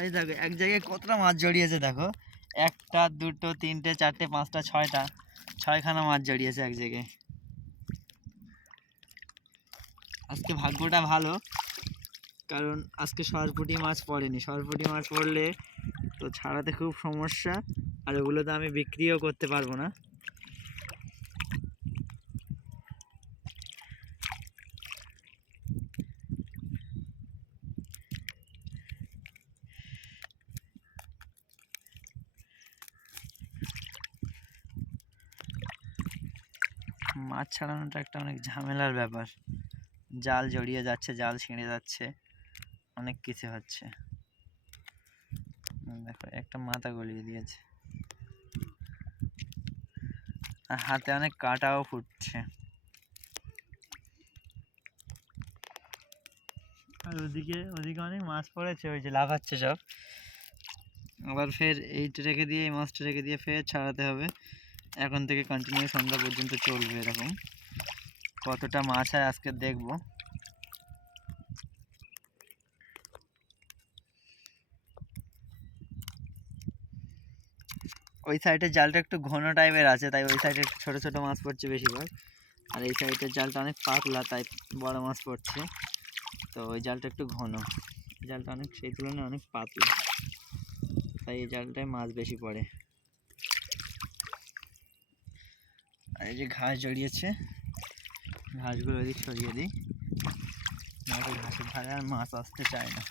এই দেখো, এক জায়গায় কতটা মাছ জড়িয়েছে দেখো। একটা, দুটো, তিনটে, চারটে, পাঁচটা, ছয়টা, ছয়খানা মাছ জড়িয়েছে এক জায়গায়। আজকে ভাগ্যটা ভালো, কারণ আজকে সরপুটি মাছ পড়েনি। সরপুটি মাছ পড়লে তো ছাড়াতে খুব সমস্যা, আর ওগুলো তো আমি বিক্রিও করতে পারব না। মাছ ছাড়ানোটা একটা অনেক ঝামেলার ব্যাপার। জাল জড়িয়ে যাচ্ছে, জাল ছিঁড়ে যাচ্ছে, অনেক কিছু হচ্ছে। দেখো, একটা মাথা গলিয়ে দিয়েছে। আর হাতে অনেক কাঁটাও ফুটছে। আর ওদিকে ওদিকে অনেক মাছ পড়েছে, ওই যে লাফাচ্ছে সব। আবার ফের এইটা রেখে দিয়ে, এই মাছটা রেখে দিয়ে ফের ছাড়াতে হবে। এখন থেকে কন্টিনিউ সন্ধ্যা পর্যন্ত চলবে এরকম। কতটা মাছ হয় আজকে দেখব। ওই সাইডের জালটা একটু ঘন টাইপের আছে, তাই ওই সাইডে ছোট ছোট মাছ পড়ছে বেশিরভাগ। আর এই সাইডের জালটা অনেক পাতলা, তাই বড় মাছ পড়ছে। তো ওই জালটা একটু ঘন। জালটা অনেক, সেই তুলনায় অনেক পাতলা। তাই এই জালটায় মাছ বেশি পড়ে। আর এই যে ঘাস জড়িয়েছে, ঘাসগুলো এদিক সরিয়ে দিই। ঘাসের ধারে আর মাছ আসতে চায় না।